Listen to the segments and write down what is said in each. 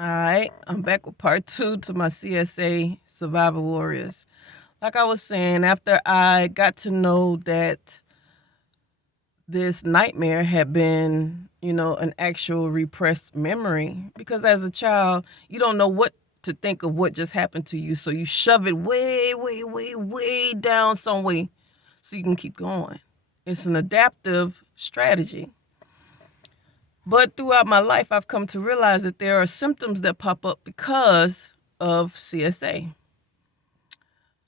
All right, I'm back with part two to my CSA Survivor Warriors. Like I was saying, after I got to know that this nightmare had been, an actual repressed memory, because as a child, you don't know what to think of what just happened to you. So you shove it way, way, way, way down some way so you can keep going. It's an adaptive strategy. But throughout my life, I've come to realize that there are symptoms that pop up because of CSA.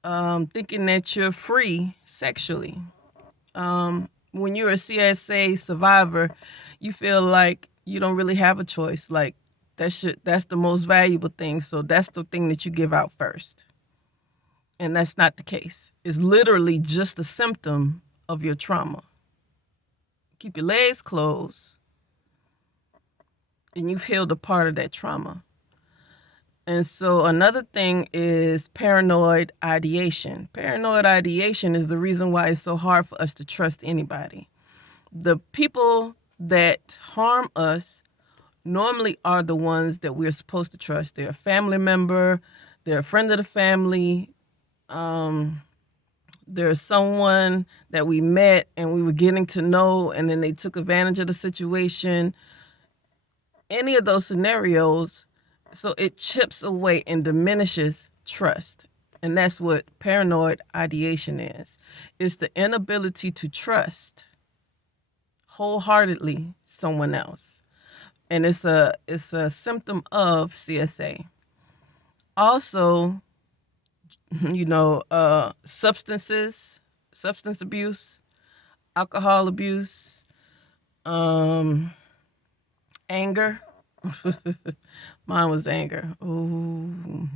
Thinking that you're free sexually. When you're a CSA survivor, you feel like you don't really have a choice. Like that's the most valuable thing. So that's the thing that you give out first. And that's not the case. It's literally just a symptom of your trauma. Keep your legs closed and you've healed a part of that trauma. And so another thing is paranoid ideation. Paranoid ideation is the reason why it's so hard for us to trust anybody. The people that harm us normally are the ones that we're supposed to trust. They're a family member, they're a friend of the family, they're someone that we met and we were getting to know and then they took advantage of the situation. Any of those scenarios, so it chips away and diminishes trust. And that's what paranoid ideation is. It's the inability to trust wholeheartedly someone else. And it's a symptom of CSA. Also, substance abuse, alcohol abuse, um, anger. Mine was anger. Ooh.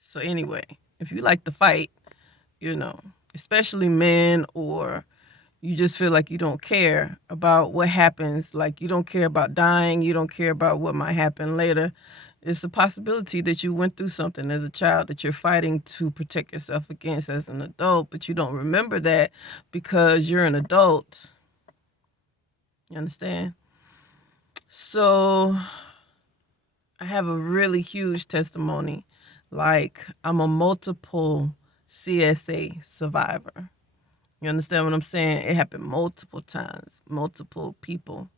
So anyway, if you like to fight, you know, especially men, or you just feel like you don't care about what happens, like you don't care about dying, you don't care about what might happen later. It's a possibility that you went through something as a child that you're fighting to protect yourself against as an adult, but you don't remember that because you're an adult. You understand? So I have a really huge testimony. Like, I'm a multiple CSA survivor. You understand what I'm saying? It happened multiple times, multiple people.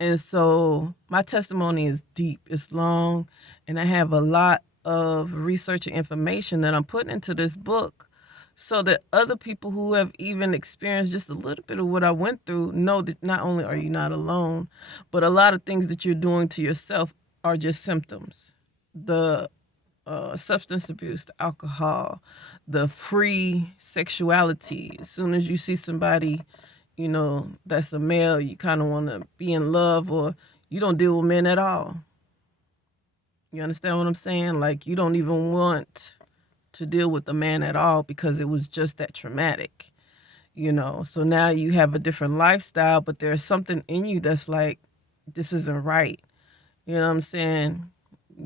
And so my testimony is deep, it's long, and I have a lot of research and information that I'm putting into this book so that other people who have even experienced just a little bit of what I went through know that not only are you not alone, but a lot of things that you're doing to yourself are just symptoms. The substance abuse, the alcohol, the free sexuality. As soon as you see somebody, that's a male, you kind of want to be in love, or you don't deal with men at all. You understand what I'm saying? Like, you don't even want to deal with a man at all because it was just that traumatic, So now you have a different lifestyle, but there's something in you that's like, this isn't right. You know what I'm saying?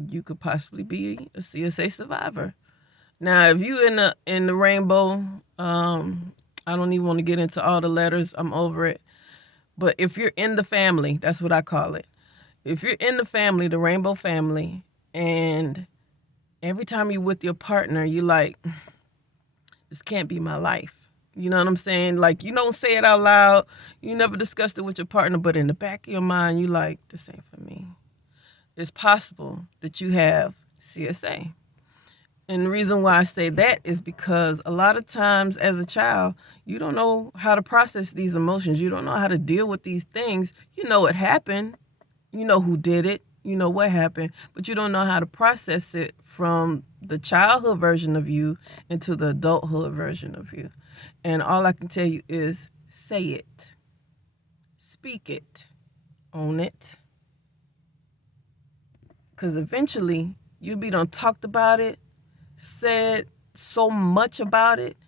You could possibly be a CSA survivor. Now, if you in the rainbow, I don't even want to get into all the letters. I'm over it. But if you're in the family, that's what I call it. If you're in the family, the rainbow family, and every time you're with your partner, you like, this can't be my life. You know what I'm saying? Like, you don't say it out loud. You never discussed it with your partner, but in the back of your mind, you like, this ain't for me. It's possible that you have CSA. And the reason why I say that is because a lot of times as a child, you don't know how to process these emotions. You don't know how to deal with these things. You know what happened. You know who did it. You know what happened. But you don't know how to process it from the childhood version of you into the adulthood version of you. And all I can tell you is say it. Speak it. Own it. Because eventually you'll be done talked about it, said so much about it,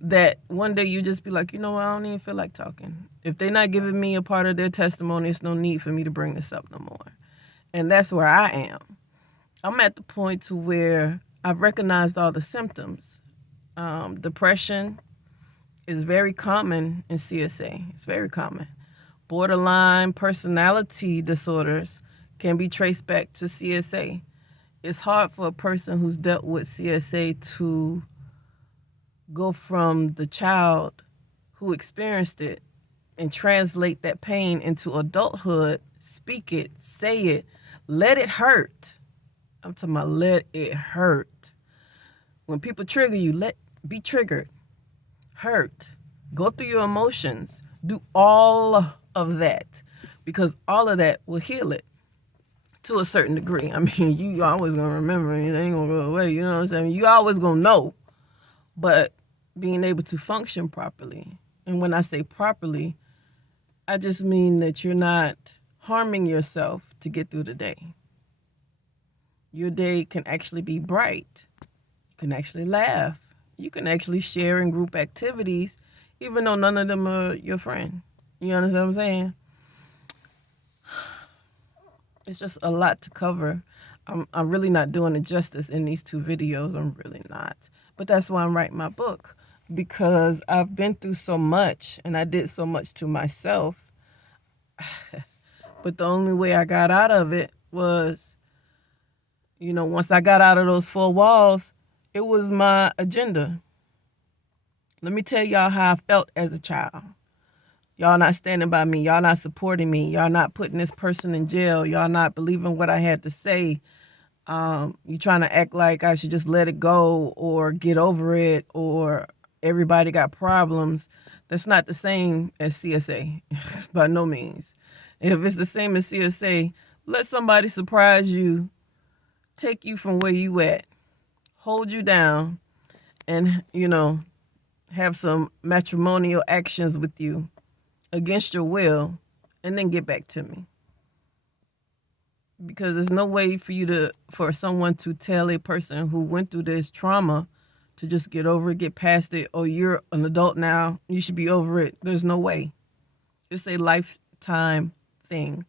that one day you just be like, you know what, I don't even feel like talking. If they're not giving me a part of their testimony, it's no need for me to bring this up no more. And that's where I am. I'm at the point to where I've recognized all the symptoms. Depression is very common in CSA. It's very common. Borderline personality disorders can be traced back to CSA. It's hard for a person who's dealt with CSA to go from the child who experienced it and translate that pain into adulthood, speak it, say it, let it hurt. I'm talking about let it hurt. When people trigger you, be triggered, hurt, go through your emotions, do all of that, because all of that will heal it to a certain degree. I mean, you always gonna remember it, ain't gonna go away, you know what I'm saying? You always gonna know, but being able to function properly. And when I say properly, I just mean that you're not harming yourself to get through the day. Your day can actually be bright. You can actually laugh. You can actually share in group activities, even though none of them are your friend. You understand what I'm saying? It's just a lot to cover. I'm really not doing it justice in these 2 videos. I'm really not. But that's why I'm writing my book, because I've been through so much and I did so much to myself. But the only way I got out of it was, once I got out of those 4 walls, it was my agenda. Let me tell y'all how I felt as a child. Y'all not standing by me. Y'all not supporting me. Y'all not putting this person in jail. Y'all not believing what I had to say. You trying to act like I should just let it go or get over it, or everybody got problems. That's not the same as CSA, by no means. If it's the same as CSA, let somebody surprise you, take you from where you at, hold you down, and, have some matrimonial actions with you against your will, and then get back to me. Because there's no way for someone to tell a person who went through this trauma to just get over it, get past it. Oh, you're an adult now, you should be over it. There's no way. It's a lifetime thing.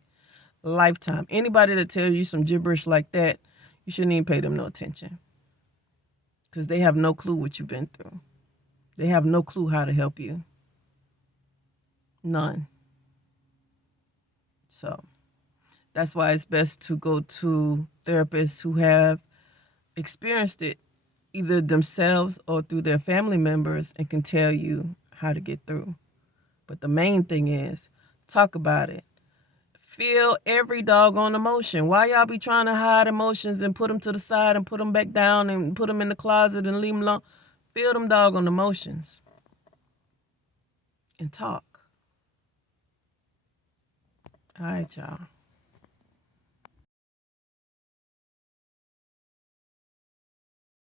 Lifetime. Anybody that tells you some gibberish like that, you shouldn't even pay them no attention, because they have no clue what you've been through. They have no clue how to help you. None. So that's why it's best to go to therapists who have experienced it either themselves or through their family members and can tell you how to get through. But the main thing is, talk about it. Feel every doggone emotion. Why y'all be trying to hide emotions and put them to the side and put them back down and put them in the closet and leave them alone? Feel them doggone emotions and talk. All right, y'all.